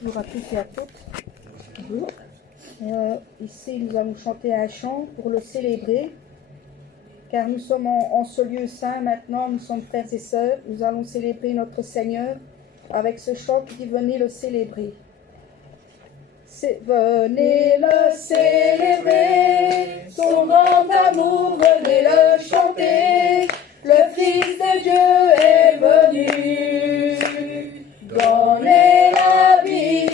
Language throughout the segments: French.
Bonjour à tous et à toutes. Bonjour. Ici, nous allons chanter un chant pour le célébrer, car nous sommes en ce lieu saint maintenant, nous sommes frères et sœurs, nous allons célébrer notre Seigneur avec ce chant qui dit « Venez le célébrer ». Venez le célébrer, son grand amour, venez le chanter, le Fils de Dieu est venu, donner la vie,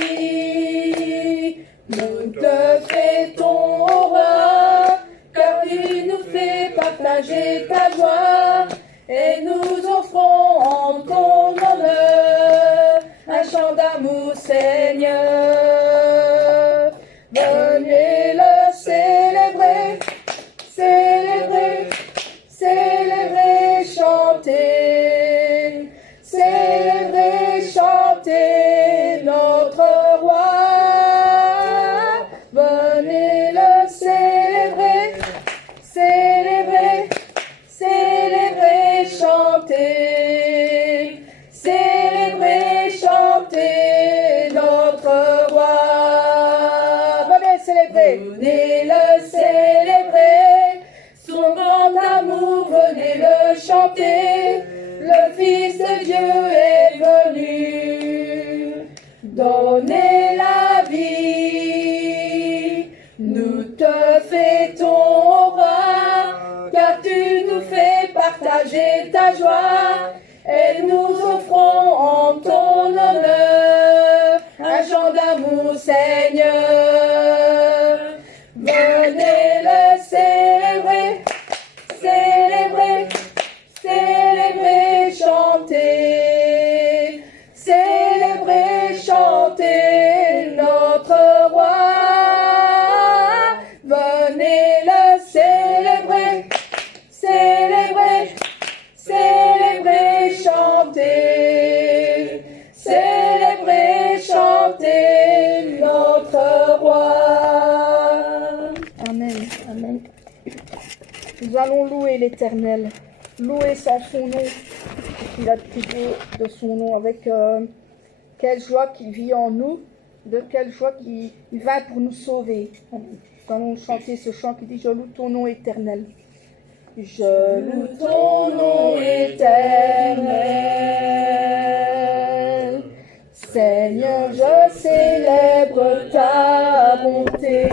nous te fêtons au roi, car tu nous fais partager ta joie, et nous offrons en ton honneur un chant d'amour, Seigneur. Venez le célébrer, célébrer, célébrer, chanter, célébrer, chanter notre roi. Venez le célébrer, célébrer, célébrer, chanter, célébrer, chanter notre roi. Venez le célébrer, son grand amour, venez le chanter, le Fils de Dieu est venu, donner la vie, nous te fêtons au roi, car tu nous fais partager ta joie, et nous offrons en ton honneur un chant d'amour, Seigneur. Venez le célébrer, célébrer, célébrer, chanter, célébrer, chanter notre roi. Venez le célébrer, célébrer, célébrer, chanter, célébrer, chanter notre roi. Amen, amen. Nous allons louer l'Éternel, louer son nom, qu'il a privé de son nom, avec quelle joie qu'il vit en nous, de quelle joie qu'il va pour nous sauver. Nous allons chanter ce chant qui dit « Je loue ton nom éternel ». Je loue ton nom éternel, Seigneur, je célèbre ta bonté.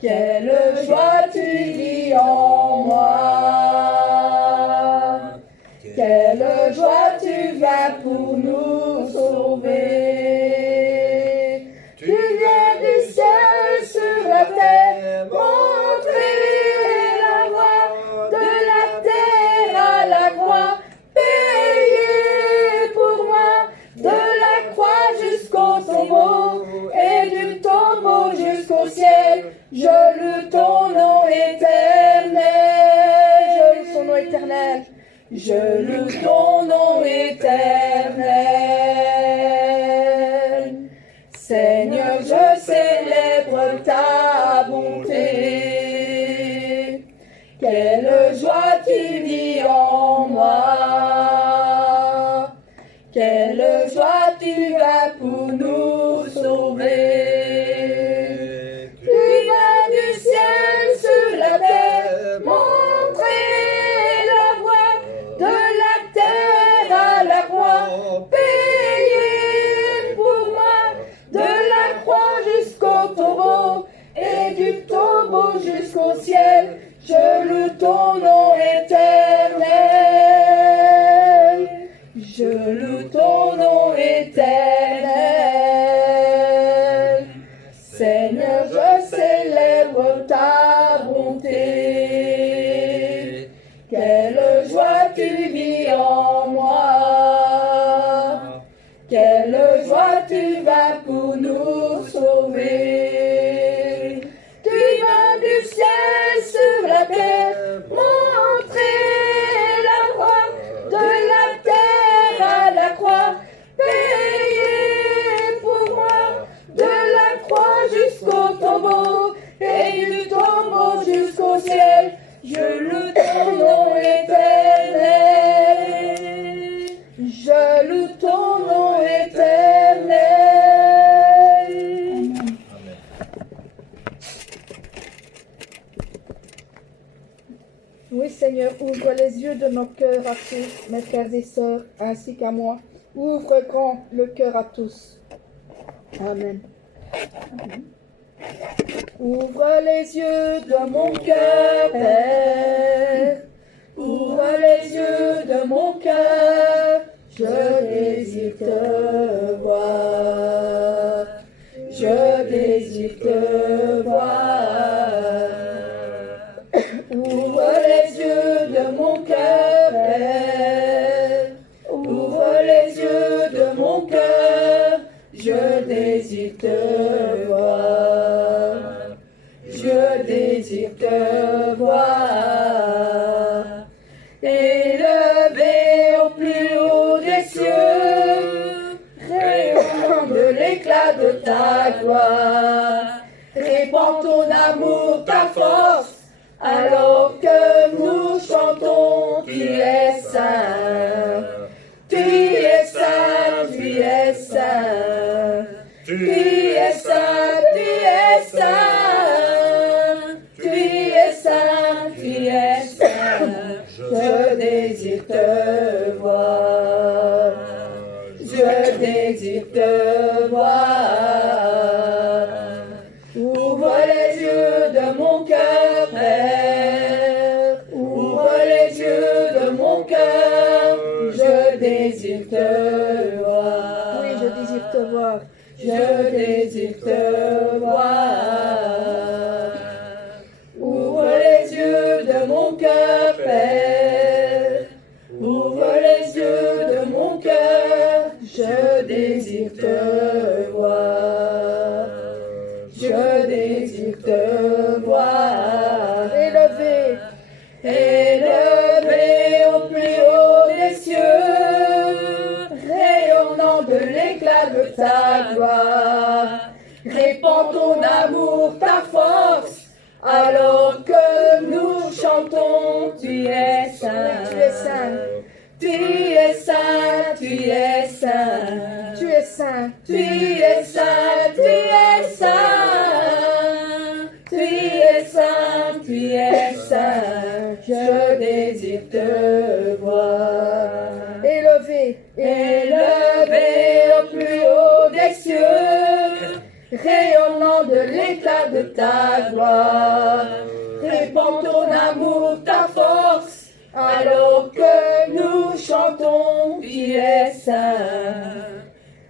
Quelle joie tu vis en moi, quelle joie tu vas pour nous sauver. Tu viens du ciel sur la terre, montrer la voie, de la terre à la croix, payer pour moi, de la croix jusqu'au tombeau, et du tombeau jusqu'au ciel. Je loue ton nom éternel, je loue son nom éternel, je loue ton nom éternel. Seigneur, je célèbre ta bonté. Quelle joie tu vis en moi, quelle joie tu vas pour nous sauver. Montrer la voie, de la terre à la croix, payer pour moi, de la croix jusqu'au tombeau, et du tombeau jusqu'au ciel. Je loue ton nom éternel, je loue ton nom éternel. Seigneur, je célèbre ta bonté. Quelle joie tu vis en moi, quelle joie tu vas pour nous sauver. Tu vas du ciel sur la terre, montrer la voie, de la terre à la croix, payer pour moi, de la croix jusqu'au tombeau, et du tombeau jusqu'au ciel. Je loue ton nom éternel, je loue ton nom éternel. Seigneur, ouvre les yeux de nos cœurs à tous, mes frères et sœurs, ainsi qu'à moi. Ouvre grand le cœur à tous. Amen. Ouvre les yeux de mon cœur, Père. Ouvre les yeux de mon cœur. Je désire te voir. Je désire te voir. Ouvre les yeux de mon cœur, Père. Ouvre les yeux de mon cœur. Je désire te voir. Je désire te voir. Élevé au plus haut des cieux, rayonnant de l'éclat de ta gloire, répands ton amour, ta force, alors que nous chantons, tu es saint, tu es saint, tu es saint, tu es saint, tu es saint, tu es saint, tu es saint. Je désire te voir, je désire te voir. Ouvre les yeux de mon cœur, Père, ouvre les yeux de mon cœur, je désire te voir. Oui, je désire te voir, je désire te voir. Ouvre les yeux de mon cœur, Père, ouvre les yeux de mon cœur, je désire te voir, je désire te voir. Élevé, élevé au plus haut des cieux, rayonnant de l'éclat de ta gloire, répands ton amour, ta force, alors que nous chantons, tu es saint, tu es saint, tu es saint, tu es saint, tu es saint, tu es saint, tu es saint, tu es saint, tu es saint, je désire te voir. Élevé, élevé au plus haut des cieux, rayonnant de l'éclat de ta gloire, répands ton amour, ta force, alors que nous chantons, tu es saint,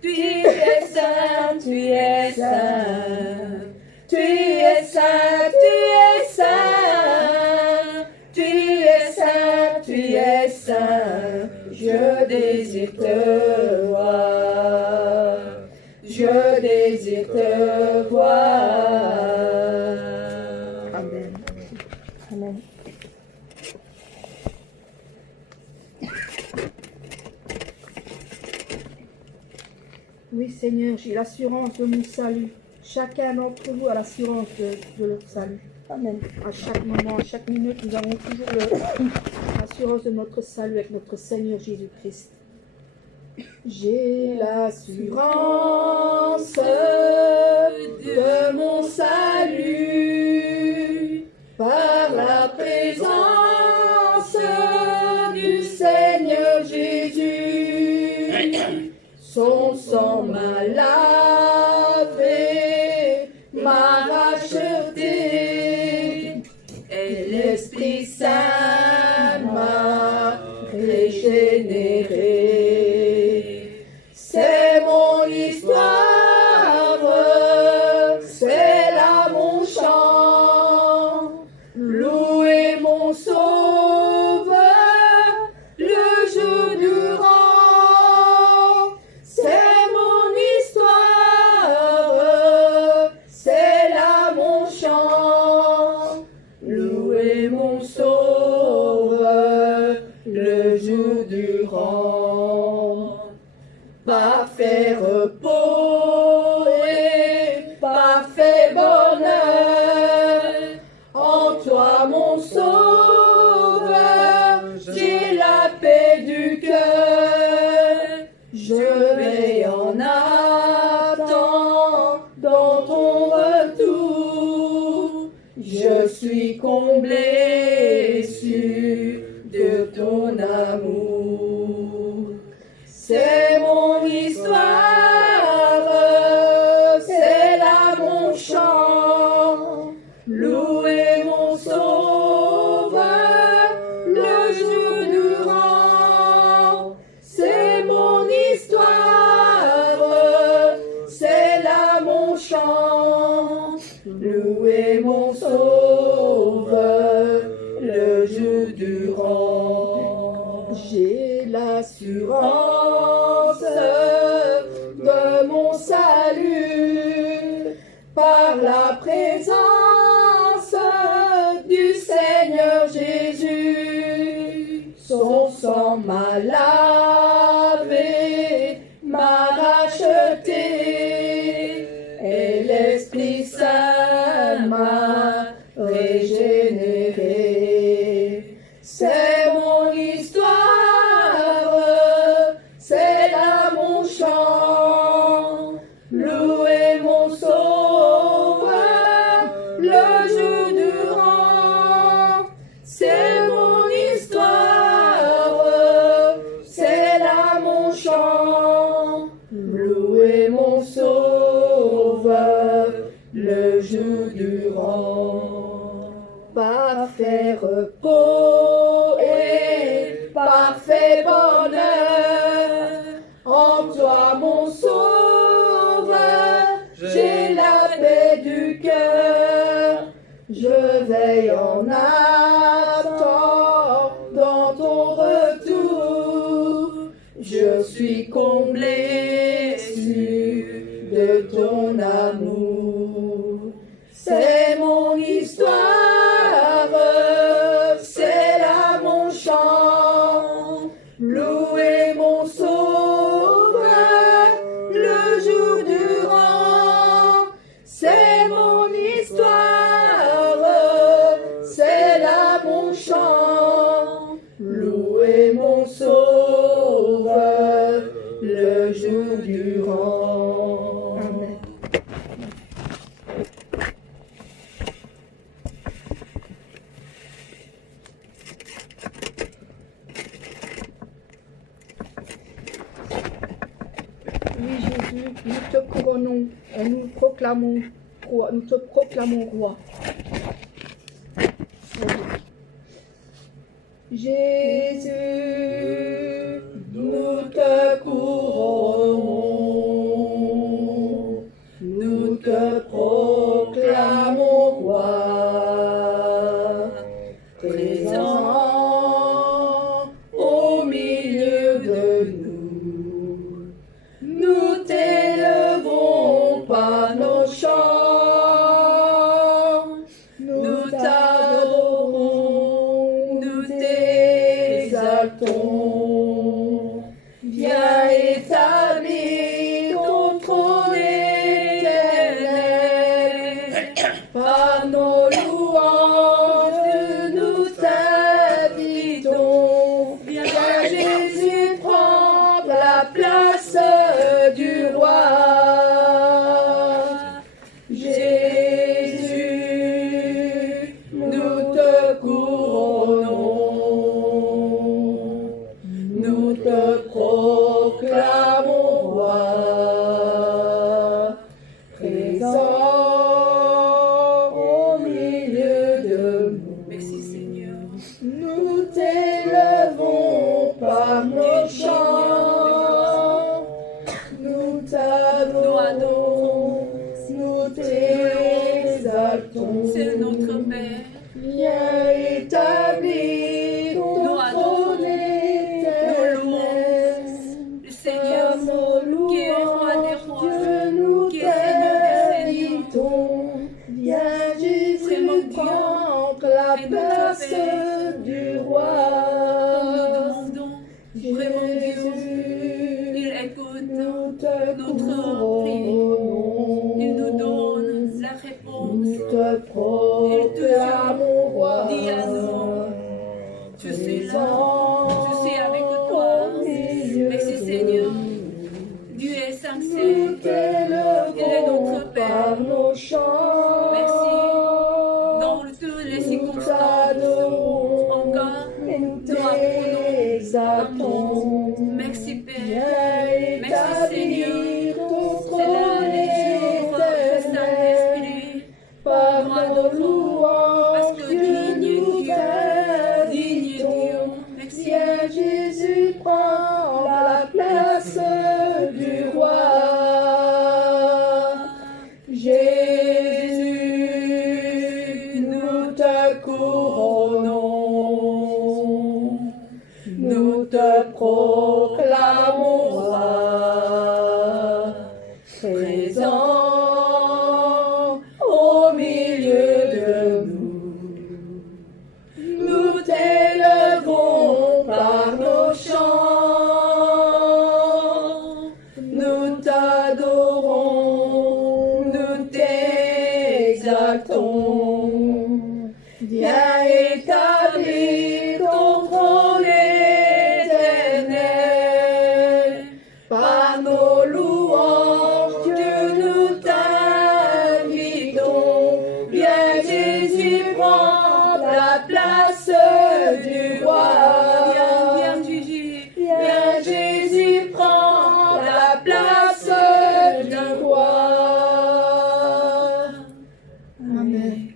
tu es saint, tu es saint, tu es saint, tu es saint, tu es saint, tu es saint, je désire te voir. Je désire te voir. Amen. Amen. Oui, Seigneur, j'ai l'assurance de mon salut. Chacun d'entre vous a l'assurance de leur salut. Amen. À chaque moment, à chaque minute, nous avons toujours l'assurance de notre salut avec notre Seigneur Jésus-Christ. J'ai l'assurance de mon salut par la présence du Seigneur Jésus. Son sang m'a lavé, m'a racheté, et l'Esprit Saint m'a régénéré. C'est mon histoire, c'est là mon chant, louer mon Sauveur le jour durant. C'est mon histoire, c'est là mon chant, louer mon Sauveur le jour durant. Parfait repos et parfait bonheur, en toi mon Sauveur, j'ai la paix du cœur. Je vais en attendre dans ton retour, je suis comblé, sûr histoire, c'est là mon chant. Louez mon sauveur, le jour durant. C'est mon histoire, c'est là mon chant. Louez mon sauveur, le jour durant. J'ai l'assurance de mon salut par la présence du Seigneur Jésus. Son sang m'a lavé, m'a racheté, et l'Esprit Saint m'a régénéré. C'est mon histoire, c'est là mon chant. Louez mon sauveur, le jour durant. C'est mon histoire, c'est là mon chant. Louez mon sauveur, le jour durant. Parfait repos et parfait bonheur, en toi mon sauveur, j'ai la paix du cœur. Je veille en attendant ton retour. Je suis comblé sûr de ton amour. C'est mon histoire, c'est là mon chant. Louez mon sauveur, le jour durant. C'est mon histoire, c'est là mon chant. Louez mon sauveur, le jour durant. Amen. Oui, Jésus, nous te couronnons et nous te proclamons roi. Jésus, nous te couronnons, nous te proclamons roi, présent au milieu de nous. Nous t'élevons par nos chants, nous t'adorons, nous t'exaltons. Viens établir ton trône éternel, par nos louanges nous t'invitons. Viens Jésus prendre la place du roi. Jésus, nous te couronnons, nous te proclamons roi, présent au milieu de nous. Merci Seigneur. Nous t'élevons par nos chants, nous t'adorons, nous t'exaltons. C'est notre Père. Viens établir ton trône éternel. Le Seigneur qui est roi des rois, Dieu, nous qui est Seigneur des seigneurs. t'invitons. Viens Jésus Vraiment Dieu, prendre la et place notre Père. du roi. Nous demandons vraiment Dieu, il écoute Nous te notre couronnons. il nous donne la réponse. Nous te proclamons roi. Dis à nous, je suis là, je suis avec toi. Merci Seigneur. Dieu est Nous sincère. t'élevons Il est notre Père. par nos chants. Merci. Dans toutes les Nous circonstances, t'adorons encore, et nous nous apprenons t'exaltons. Merci Père. Viens Merci présent au milieu de nous. Nous t'élevons par nos chants, nous t'adorons, nous t'exaltons. Viens établir ton trône éternel, par nos louanges, Dieu, nous t'invitons. Viens Jésus, prends la place du roi. Viens Jésus, viens Jésus, prends la place du roi. Amen.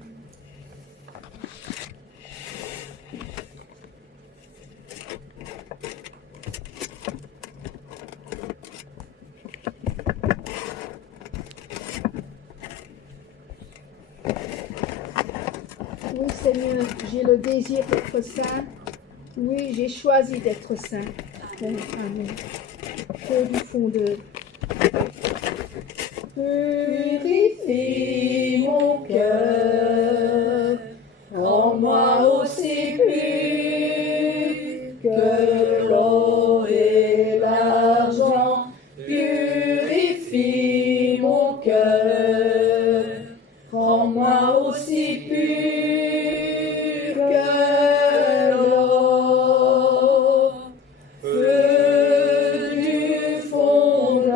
Oui, Seigneur, j'ai le désir d'être saint. Oui, j'ai choisi d'être saint. Amen. Au du fond de... Purifie mon cœur, rends-moi aussi pur que l'or et l'argent. Purifie mon cœur, rends-moi aussi pur que l'or. Feu du fondeur,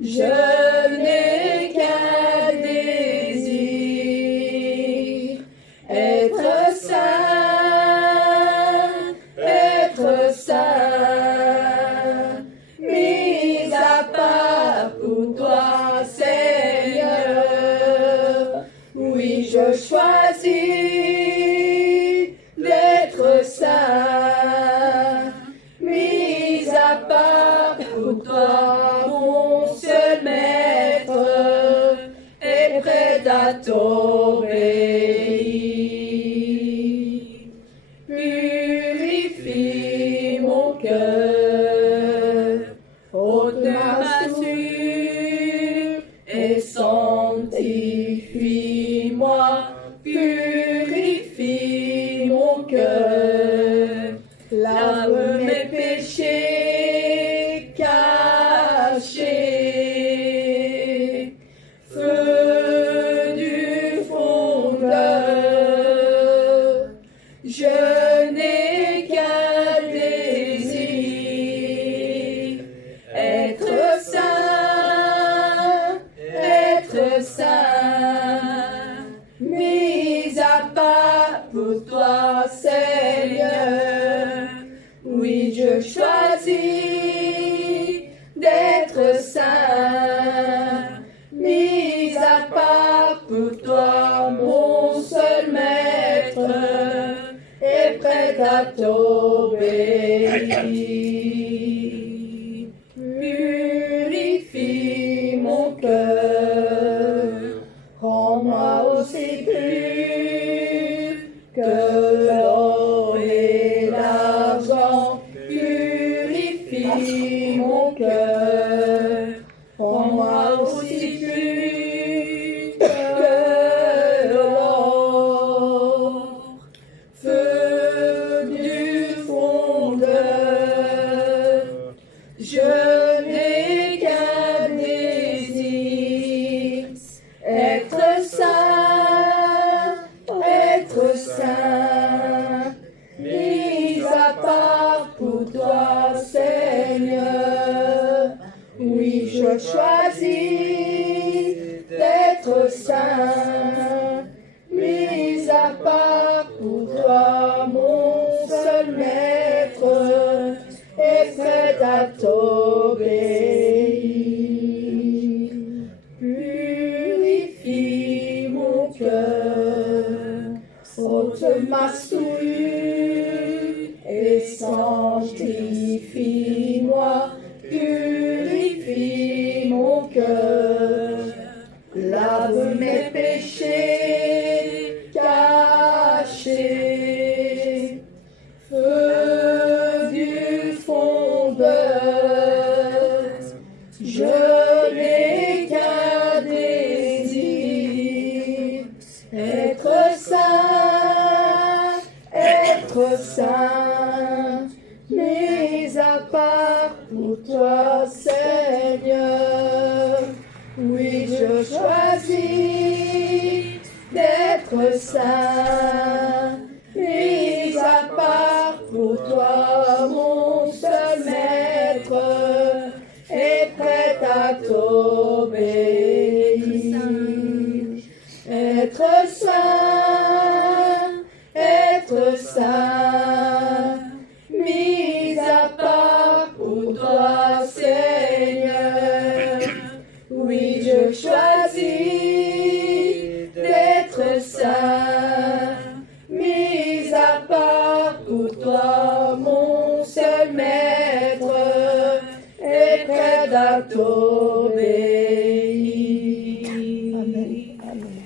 je n'ai qu'un désir, être saint, mis à part pour toi, Seigneur. Oui, je choisis d'être saint, mis à part pour toi, mon seul maître, et prêt à t'obéir. Purifie mon cœur, ôte ma souillure et sanctifie-moi. Purifie mon cœur, lave mes péchés cachés. Feu du fondeur, je n'ai qu'un désir, être saint, mis à part pour toi, Seigneur. Oui, je choisis d'être saint, mis à part pour toi, mon seul maître, et prêt à t'obéir. Purifie mon cœur, rends-moi aussi pur que l'or et l'argent. Purifie mon cœur, rends-moi aussi pur que l'or. Feu du fondeur, je n'ai qu'un désir, être saint, mis à part pour toi, Seigneur. Oui, je choisis d'être saint, mis à part pour toi, mon seul maître, et prêt à t'obéir. Purifie mon cœur, ôte ma souillure et sanctifie-moi. Purifie mon cœur, lave mes péchés cachés. Feu du fondeur, Je n'ai qu'un désir, être saint, mis à part pour toi, Seigneur. Oui, je choisis d'être saint, mis à part pour toi, mon seul maître, et prêt à t'obéir. Être saint, mis à part pour toi, Seigneur. Oui, je choisis d'être saint, mis à part pour toi, mon seul maître, et prêt à t'obéir. Amen. Amen.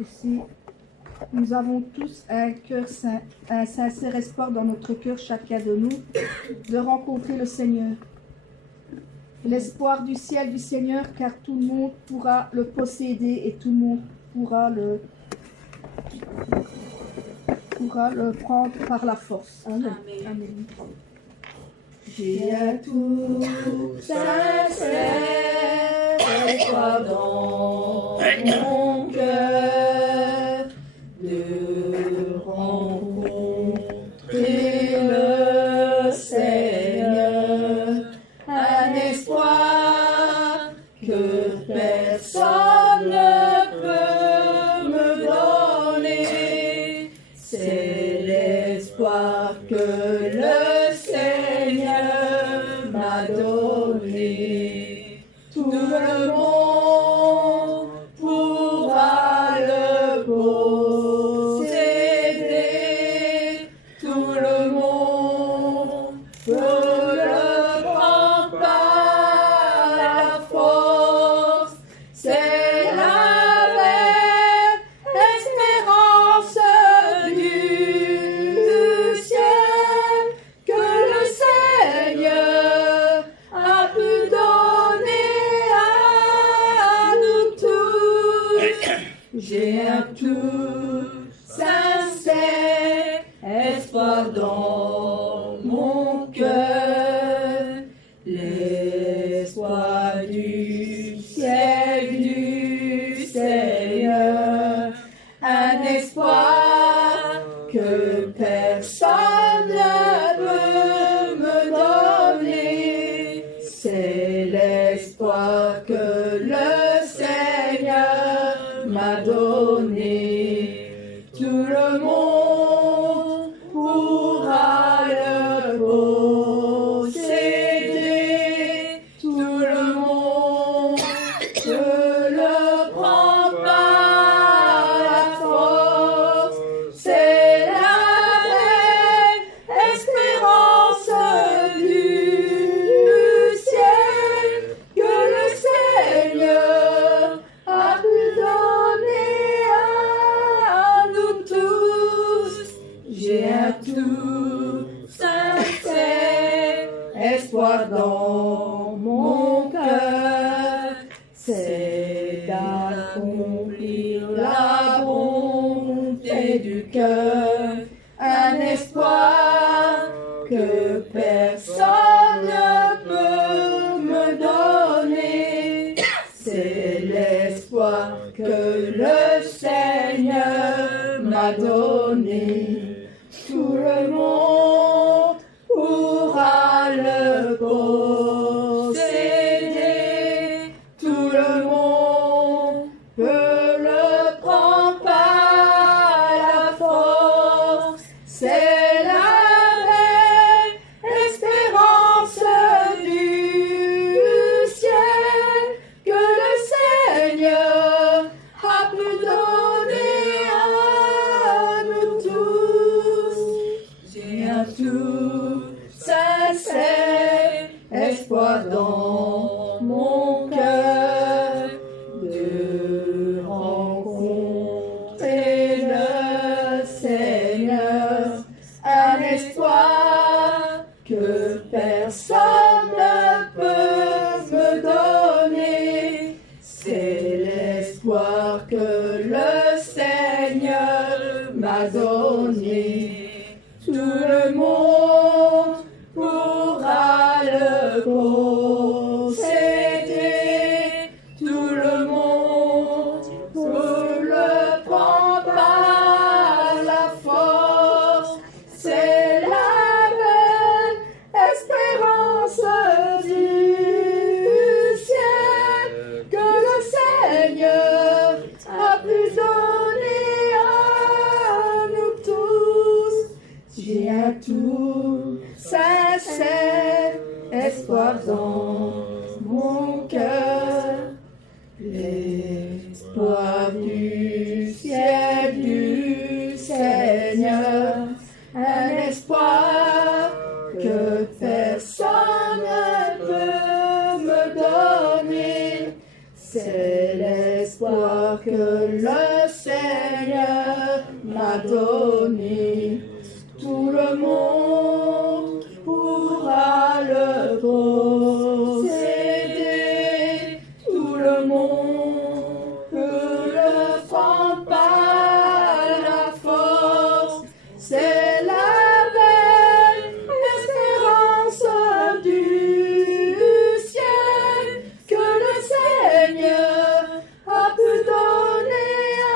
Ici, nous avons tous un cœur saint, un sincère espoir dans notre cœur, chacun de nous, de rencontrer le Seigneur. L'espoir du ciel du Seigneur, car tout le monde pourra le posséder et tout le monde pourra le prendre par la force. Amen. Amen. J'ai un tout sincère espoir dans mon cœur de rencontrer le Seigneur, un espoir que personne ne peut me donner, c'est l'espoir que le Seigneur m'a donné. Tout le monde pourra le posséder, tout le monde peut le prendre par la force. C'est la vraie espérance du ciel que le Seigneur a pu donner à nous tous. J'ai un tout sincère espoir dans mon cœur, l'espoir du ciel du Seigneur, un espoir que personne ne peut me donner, c'est l'espoir que le Seigneur m'a donné. Tout le monde pourra le posséder, tout le monde peut le prendre par la force. C'est la vraie espérance du ciel que le Seigneur a pu donner à nous tous. J'ai un tout sincère espoir dans mon cœur, c'est d'accomplir la bonté du cœur, un espoir que personne ne peut me donner, c'est l'espoir que le Seigneur m'a donné. Tout le monde pourra le posséder, tout le monde peut le prendre par la force. C'est la vraie espérance du ciel que le Seigneur a pu L'espoir du ciel du Seigneur, un espoir que personne ne peut me donner. C'est l'espoir que le Seigneur m'a donné. Tout le monde pourra le posséder. Tout le monde peut le prendre par la force. C'est la belle espérance du ciel que le Seigneur a pu donner à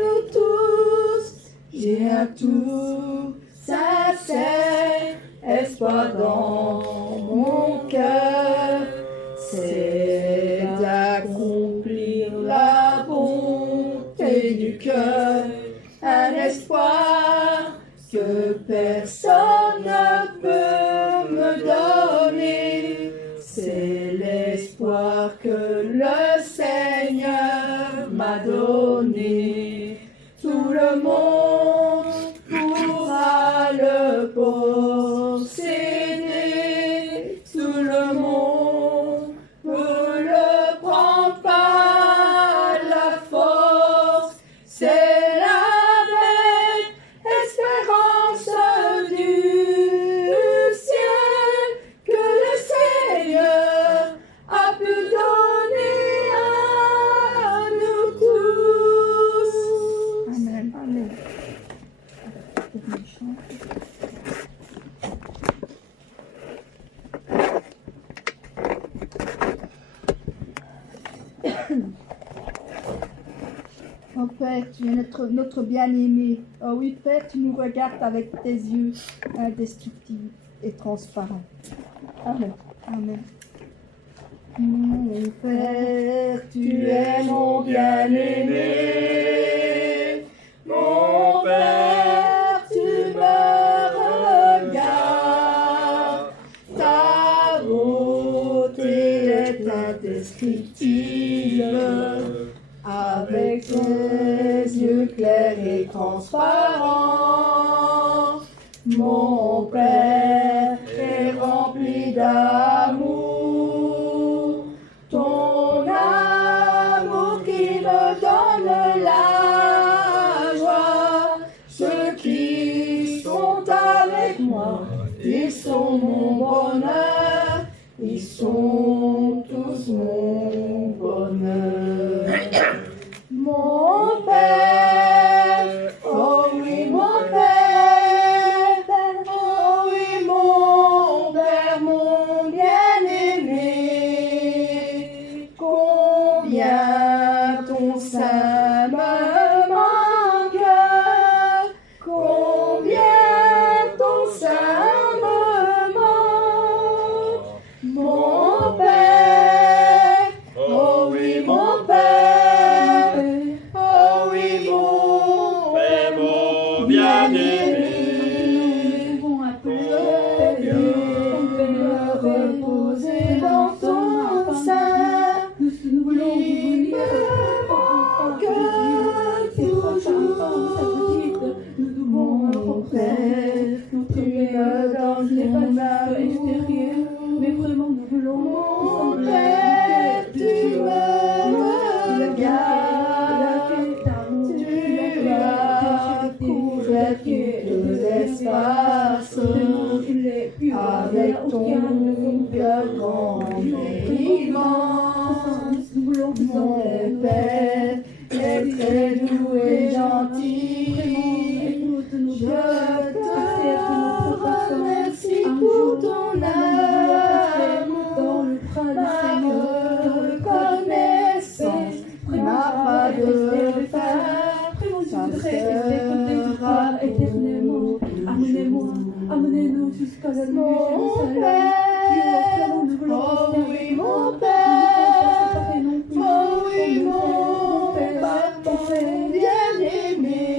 nous tous. J'ai un tout sincère espoir dans mon cœur, c'est d'accomplir la bonté du cœur, un espoir que personne ne peut me donner. C'est l'espoir que le Seigneur m'a donné. Tout le monde pourra le posséder. Tout le monde peut le prendre par la force. C'est la belle espérance du ciel que le Seigneur a pu donner à nous tous. Amen. Amen. Oh Père, tu es notre bien-aimé. Oh oui, Père, tu nous regardes avec tes yeux indestructibles et transparents. Amen. Amen. Mon Père, tu es mon bien-aimé. Mon Père, tu me regardes. Ta beauté est indescriptible. Avec tes yeux clairs et transparents, mon Père est rempli d'amour. Ton amour qui me donne la joie. Ceux qui sont avec moi, ils sont mon bonheur. Ils sont tous mon bonheur. Mon Père, oh oui mon Père, oh oui mon Père, mon bien-aimé, combien ton sein me manque, combien ton sein me manque, mon Père, oh oui mon Père. Reposer dans ton sein, nous voulons que toujours, mon Père, tu me donnes ton amour, mais vraiment nous voulons, mon Père, tu me regardes, tu as couvert tout l'espace. Avec ton cœur grand et immense, mon Père est très doux et gentil. Je te remercie pour ton amour, ma reconnaissance n'a pas de fin. Ça sera éternellement. Amenez-nous jusqu'à la nuit. Mon Père, oh oui mon Père, oh oui mon Père, bien-aimé.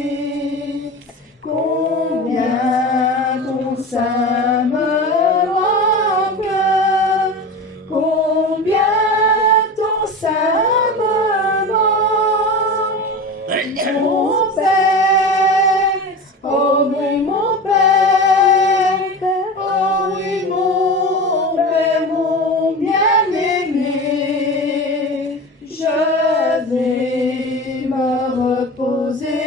Oser